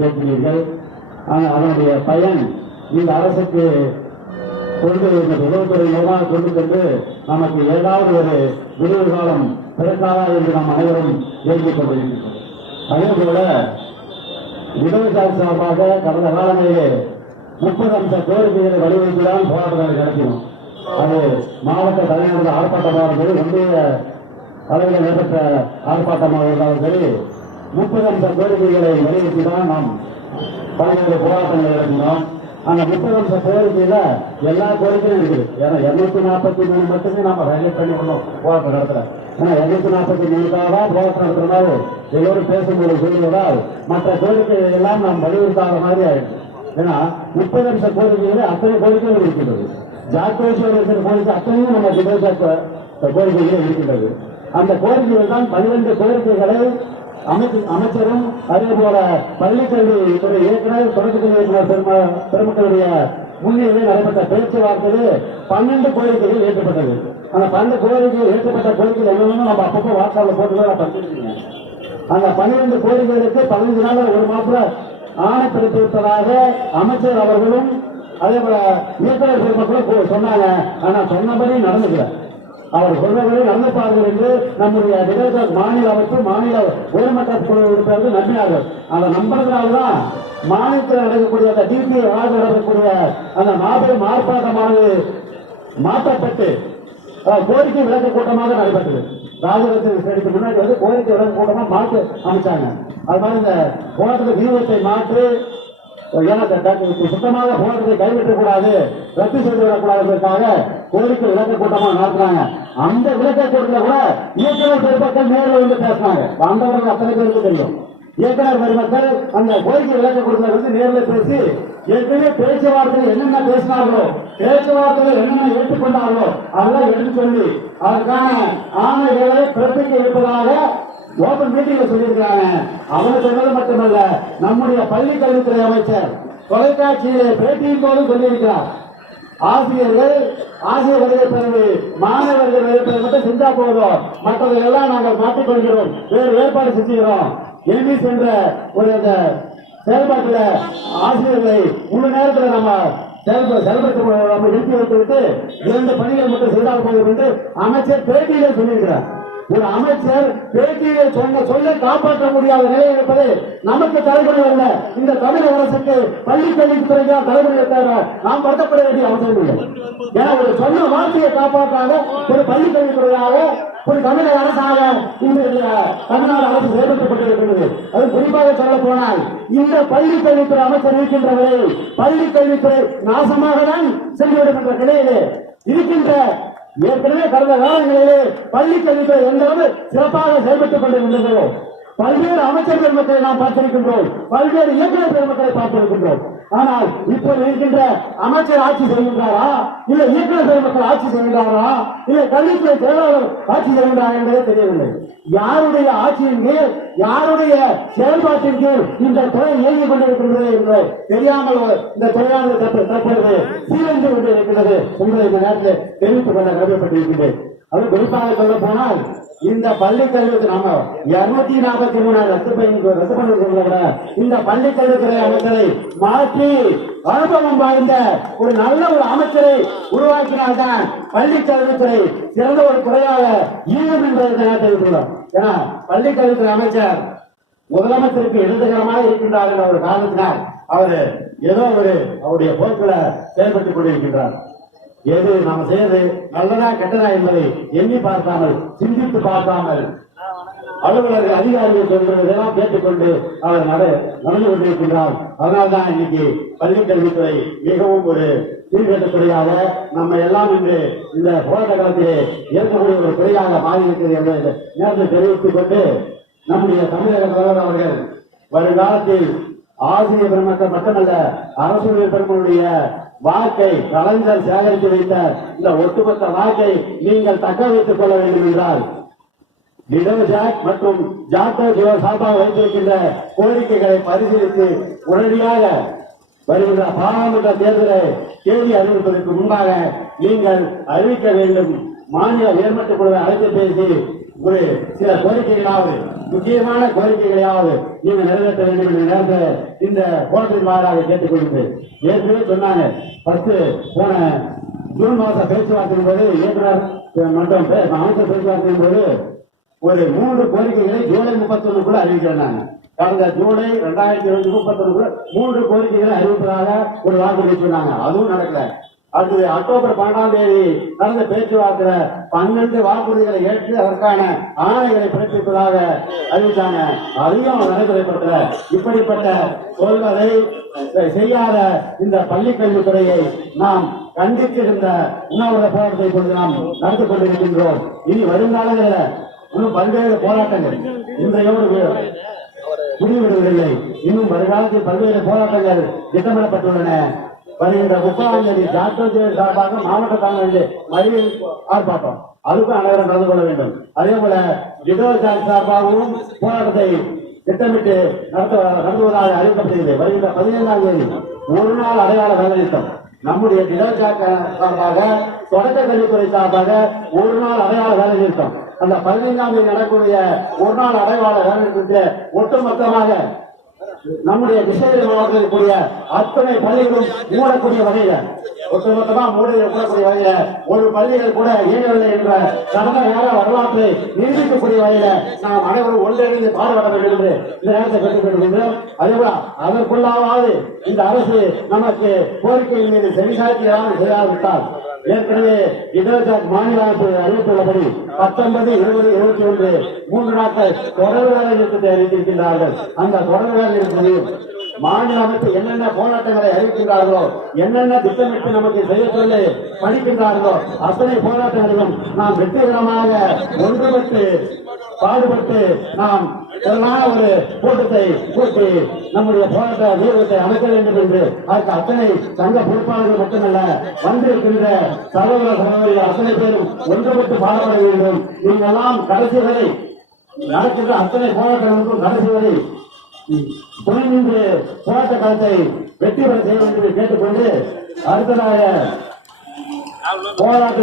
கேட்கிறீர்கள். அதனுடைய பயன் இந்த அரசுக்கு கொண்டு இந்த உதவுத்துறை மூலமாக கொண்டு சென்று நமக்கு ஏதாவது ஒரு விடுவு காலம் பிறக்காதா என்று நாம் அனைவரும் ஏங்கிக் கொண்டிருக்கின்றோம். அதே போல இடதுசாரி சார்பாக கடந்த காலங்களிலே முப்பது அம்ச கோரிக்கைகளை வலியுறுத்திதான் போராட்டங்களை நடத்தினோம். அது மாவட்ட தலைநகர் ஆர்ப்பாட்டமாக இருந்தது ஒன்றிய அளவில் நடைபெற்ற ஆர்ப்பாட்டமாக இருந்தாலும் சரி முப்பது அம்ச கோரிக்கைகளை வலியுறுத்தி தான் நாம் பல்வேறு போராட்டங்கள் நடத்தினோம். அந்த முப்பது அம்ச கோரிக்கையில எல்லா கோரிக்கையும் இருக்குது. ஏன்னா இருநூத்தி நாற்பத்தி மூணு மட்டுமே நாம ஹைலைட் பண்ணி ஒன்றும் போராட்டம் நடத்துல. ஏன்னா இருநூத்தி நாற்பத்தி மூணுக்காக தான் போராட்டம் நடத்துறனால எல்லோரும் பேசும்போது சொல்லுவதால் மற்ற கோரிக்கைகள் எல்லாம் நாம் வலியுறுத்தாத மாதிரி ஆயிடுச்சு. ஏன்னா முப்பது அம்ச கோரிக்கைகள் அத்தனை கோரிக்கைகள் இருக்கின்றது. ஜாக்கிரேஸ்வரர் இருக்கிற கோரிக்கை அத்தனையும் நம்ம திபேச கோரிக்கைகள் இருக்கின்றது. அந்த கோரிக்கைகள் தான் பன்னிரண்டு கோரிக்கைகளை அமைச்சர் அமைச்சரும் அதே போல பள்ளிக்கல்வி துறை இயக்குனர் தொடக்கக்கல்வி இயக்குனர் பெருமக்களுடைய முன்னிலையில் நடைபெற்ற பேச்சுவார்த்தையில் பன்னெண்டு கோரிக்கைகள் ஏற்றப்பட்டது. அந்த பன்னெண்டு கோரிக்கைகள் ஏற்றப்பட்ட கோரிக்கைகள் என்னன்னு நம்ம அப்பப்போ வாட்ஸ்அப்ல போட்டு பண்ணிருக்கீங்க அந்த பன்னிரண்டு கோரிக்கைகளுக்கு பதினைந்து நாள் ஒரு மாசத்துல ஆணை பிறப்பிப்பதாக அமைச்சர் அவர்களும் அதே போல இயக்குநர் பெருமக்களும் சொன்னாங்க. ஆனா சொன்னபடி நடந்துக்கிறேன் அவர் சொன்னபடி நடந்துப்பார்கள் என்று நம்முடைய நிகழ்ச்சி மாநில அமைப்பு மாநில உயர்மட்ட குழு உறுப்பினர்கள் நம்பினார்கள். அதை நம்புறதுனால்தான் மாநிலத்தில் நடக்கக்கூடிய அந்த டிபி ஆடு நடக்கக்கூடிய அந்த மாபெரும் ஆர்ப்பாட்டமானது மாற்றப்பட்டு கோரிக்கை விளக்க கூட்டமாக நடைபெற்றது. ராஜரத்தின் ஸ்டேடிக்கு முன்னாடி வந்து கோரிக்கை விளக்க கூட்டமாக மாற்று அமைச்சாங்க. அது மாதிரி இந்த போராட்டத்தை வியூகத்தை மாற்றி சுத்தமாக போராட்டத்தை கைவிட்டக் கூடாது ரத்து செய்து விடக்கூடாதுக்காக கோரிக்கை விளக்க கூட்டமாக நடத்துறாங்க. அந்த விளக்க கூட்டத்தில் கூட இயக்குநர் பெருமக்கள் நேரில் வந்து பேசினாங்க. வந்தவர்கள் அத்தனை பேருக்கு தெரியும். இயக்குநர் பெருமக்கள் அந்த கோரிக்கை விளக்க கூட்டத்தில் வந்து நேரில் பேசி ஏற்கனவே பேச்சுவார்த்தையில் என்னென்ன பேசினார்களோ பேச்சுவார்த்தையில் என்னென்ன ஏற்றுக்கொண்டார்களோ அதெல்லாம் எடுத்து சொல்லி அதற்கான ஆணைகளை பிறப்பிக்க இருப்பதாக ஓபன் மீட்டிங்ல சொல்லியிருக்கிறாங்க. அவங்க சொன்னது மட்டுமல்ல நம்முடைய பள்ளி கல்வித்துறை அமைச்சர் தொலைக்காட்சியிலே பேட்டியின் போதும் சொல்லியிருக்கிறார். ஆசிரியர்கள் ஆசிரியர் வருகை பெறுவது மாணவர்கள் வருகை மட்டும் செஞ்சா போதும். மற்றதை எல்லாம் நாங்கள் மாற்றிக்கொள்கிறோம். வேறு ஏற்பாடு செஞ்சுக்கிறோம். எம்பிஸ் என்ற ஒரு அந்த செயல்பாட்டில் ஆசிரியர்களை முழு நேரத்தில் நம்ம செயல்பட செயல்படுத்த நம்ம எழுப்பி வைத்து விட்டு இரண்டு பணிகள் மட்டும் செய்தால் போதும் என்று அமைச்சர் பேட்டியிலே சொல்லியிருக்கிறார். ஒரு அமைச்சர் பேட்டியிலே சொன்ன சொல்லை காப்பாற்ற முடியாத நிலை இருப்பது நமக்கு தலைமுறை அல்ல இந்த தமிழக அரசுக்கு பள்ளி கல்வித்துறைக்கு தான் தலைமுறை தவிர நாம் வருத்தப்பட வேண்டிய அவசியம் இல்லை. ஏன்னா ஒரு சொன்ன வார்த்தையை காப்பாற்றாக ஒரு பள்ளி கல்வித்துறையாக ஒரு தமிழக அரசாக தமிழ்நாடு அரசு செயல்பட்டுக் அது குறிப்பாக சொல்ல போனால் இந்த பள்ளி கல்வித்துறை அமைச்சர் இருக்கின்ற வரை பள்ளி கல்வித்துறை நாசமாக தான் சென்றுவிடும் என்ற நிலையிலே இருக்கின்ற ஏற்கனவே கடந்த காலங்களிலே பள்ளி கல்வித்துறை எந்த அளவு சிறப்பாக செயல்பட்டுக் கொண்டிருக்கின்றதோ பல்வேறு அமைச்சர் பெருமக்களை நாம் பார்த்திருக்கின்றோம். பல்வேறு இயக்குநர் பெருமக்களை பார்த்திருக்கின்றோம். ஆனால் இப்போது இருக்கின்ற அமைச்சர் ஆட்சி செய்கின்றாரா? இல்ல இயக்குநர் பெருமக்கள் ஆட்சி செய்கின்றாரா? இல்ல கல்வித்துறை செயலாளர் ஆட்சி செய்கின்றாரா என்பதே தெரியவில்லை. யாருடைய ஆட்சியின் மேல் யாருடைய செயல்பாட்டின் கீழ் இந்த துறை இயங்கிக் கொண்டிருக்கின்றது என்று தெரியாமல் இந்த தொழிலாளர் தற்ப- தற்பொழுது சீரழிந்து கொண்டிருக்கிறது என்பதை இந்த நேரத்தில் தெரிவித்துக் கொள்ள கடமைப்பட்டிருக்கின்றேன். அது குறிப்பாக சொல்ல போனால் இந்த பள்ளி கல்விக்கு நாம இருநூத்தி நாற்பத்தி மூணு ரத்து பண்ணி ரத்து பண்ணுறதை இந்த பள்ளி கல்வித்துறை அமைச்சரை மாற்றி அனுபவம் வாய்ந்த ஒரு நல்ல ஒரு அமைச்சரை உருவாக்கினால்தான் பள்ளி கல்வித்துறை சிறந்த ஒரு துறையாக ஈடும் என்பதை இந்த நேரத்தில் ஏன்னா பள்ளி கல்வித்துறை அமைச்சர் முதலமைச்சருக்கு இடதுகரமாக இருக்கின்றார் என்ற ஒரு காரணத்தினால் அவர் ஏதோ ஒரு அவருடைய போக்குல செயல்பட்டுக் கொண்டிருக்கின்றார். எது நாம செய்யறது நல்லதா கெட்டதா என்பதை எண்ணி பார்க்காமல் சிந்தித்து பார்க்காமல். அலுவலக அதிகாரிகள் சொல்கிறதெல்லாம் கேட்டுக்கொண்டு அவர் நட நடந்து கொண்டிருக்கின்றார். அதனால்தான் இன்னைக்கு பள்ளி கல்வித்துறை மிகவும் ஒரு சீர்கட்ட துறையாக நம்ம எல்லாம் இன்று இந்த போராட்ட காலத்திலே ஏற்கக்கூடிய ஒரு துறையாக மாறியிருக்கிறது என்பதை நேரத்தில் தெரிவித்துக் கொண்டு நம்முடைய தமிழக தலைவர் அவர்கள் வருங்காலத்தில் ஆசிரியர் பெருமக்கள் மட்டுமல்ல அரசு பெருமனுடைய வாக்கை கலைஞர் சேகரித்து வைத்த இந்த ஒட்டுமொத்த வாக்கை நீங்கள் தக்க வைத்துக் கொள்ள வேண்டும் என்றால் மற்றும் ஜாக்கோ ஜியோ சார்பாக வைத்திருக்கின்ற கோரிக்கைகளை பரிசீலித்து உடனடியாக வருகின்ற பாராளுமன்ற தேர்தலை தேதி அறிவிப்பதற்கு முன்பாக நீங்கள் அறிவிக்க வேண்டும். மாநில உயர்மட்ட குழுவை அழைத்து பேசி ஒரு சில கோரிக்கைகளாவது முக்கியமான கோரிக்கைகளையாவது நீங்க நிறைவேற்ற வேண்டும் என்ற நேரத்தில் இந்த போராட்டத்தின் வாயிலாக கேட்டுக்கொள்கிறேன் ஏற்கனவே சொன்னாங்க பத்து போன ஜூன் மாத பேச்சுவார்த்தையின் போது இயக்குனர் மன்றம் அமைச்சர் பேச்சுவார்த்தையின் போது ஒரு மூன்று கோரிக்கைகளை ஜூலை முப்பத்தொன்னுக்குள்ள அறிவிக்கிறாங்க கடந்த ஜூலை ரெண்டாயிரத்தி இருபத்தி முப்பத்தொன்னுக்குள்ள மூன்று கோரிக்கைகளை அறிவிப்பதாக ஒரு வாக்குறுதி சொன்னாங்க. அதுவும் நடக்கல. அடுத்தது அக்டோபர் பன்னெண்டாம் தேதி நடந்த பேச்சுவார்த்தையில பன்னெண்டு வாக்குறுதிகளை ஏற்று அதற்கான ஆணைகளை பிறப்பிப்பதாக அறிவித்தாங்க. அதையும் நடைமுறைப்படுத்தல. இப்படிப்பட்ட சொல்வதை செய்யாத இந்த பள்ளி கல்வித்துறையை நாம் கண்டித்து இருந்த உண்ணாவிரத போராட்டத்தை கொண்டு நாம் நடத்தி கொண்டிருக்கின்றோம். இனி வருங்காலங்களில் இன்னும் பல்வேறு போராட்டங்கள் இன்றையோடு புரிவிடவில்லை இன்னும் வருங்காலத்தில் பல்வேறு போராட்டங்கள் திட்டமிடப்பட்டுள்ளன. வருகின்ற முப்பதாம் தேதி டாக்டர் ஜெயலலிதா சார்பாக மாவட்ட தாங்க மறியல் ஆர்ப்பாட்டம். அதுக்கும் அனைவரும் நடந்து கொள்ள வேண்டும். அதே போல விடோ சார்பாகவும் போராட்டத்தை திட்டமிட்டு நடத்த நடத்துவதாக அறிவிக்கப்பட்டது வருகின்ற பதினைந்தாம் தேதி ஒரு நாள் அடையாள வேலைநிறுத்தம் நம்முடைய திடஜாக்க சார்பாக தொடக்க கல்வித்துறை சார்பாக ஒரு நாள் அடையாள வேலை நிறுத்தம் அந்த பதினைந்தாம் தேதி நடக்கக்கூடிய ஒரு நாள் அடையாள வேலை ஒட்டுமொத்தமாக நம்முடைய கிருஷ்ணகிரி மாவட்டத்தில் இருக்கக்கூடிய அத்தனை பள்ளிகளும் மூடக்கூடிய வகையில ஒட்டுமொத்தமா மூடி மூடக்கூடிய வகையில ஒரு பள்ளிகள் கூட இயங்கவில்லை என்ற கடந்த நேர வரலாற்றை நிரூபிக்கக்கூடிய வகையில நாம் அனைவரும் ஒன்றிணைந்து பாடுபட வேண்டும் என்று இந்த நேரத்தை பெற்றுக்கொள்கின்றோம் அதேபோல அதற்குள்ளாவது இந்த அரசு நமக்கு கோரிக்கையின் மீது செவிசாய்க்கிறாமல் செய்யாவிட்டால் ஏற்கனவே இடர்ஜாக் மாநில அரசு அறிவித்துள்ளபடி பத்தொன்பது இருபது இருபத்தி ஒன்று மூன்று நாட்கள் தொடர் வேலை நிறுத்தத்தை அறிவித்திருக்கின்றார்கள் அந்த தொடர் வேலை முடியும் மாநில அமைப்பு என்னென்ன போராட்டங்களை அறிவிக்கின்றார்களோ என்னென்ன திட்டமிட்டு நமக்கு செய்ய சொல்லி படிக்கின்றார்களோ அத்தனை போராட்டங்களிலும் நாம் வெற்றிகரமாக ஒன்றுபட்டு பாடுபட்டு நாம் திறனான ஒரு கூட்டத்தை கூட்டி நம்முடைய போராட்ட வீரத்தை அமைக்க வேண்டும் என்று அதற்கு அத்தனை சங்க பொறுப்பாளர்கள் மட்டுமல்ல வந்திருக்கின்ற சகோதர சகோதரிகள் அத்தனை பேரும் ஒன்றுபட்டு பாடுபட வேண்டும். நீங்கெல்லாம் கடைசி வரை நடக்கின்ற அத்தனை போராட்டங்களுக்கும் கடைசி வரை துணை நின்று போராட்ட காலத்தை வெற்றி பெற செய்ய வேண்டும் என்று கேட்டுக்கொண்டு அடுத்ததாக போராட்ட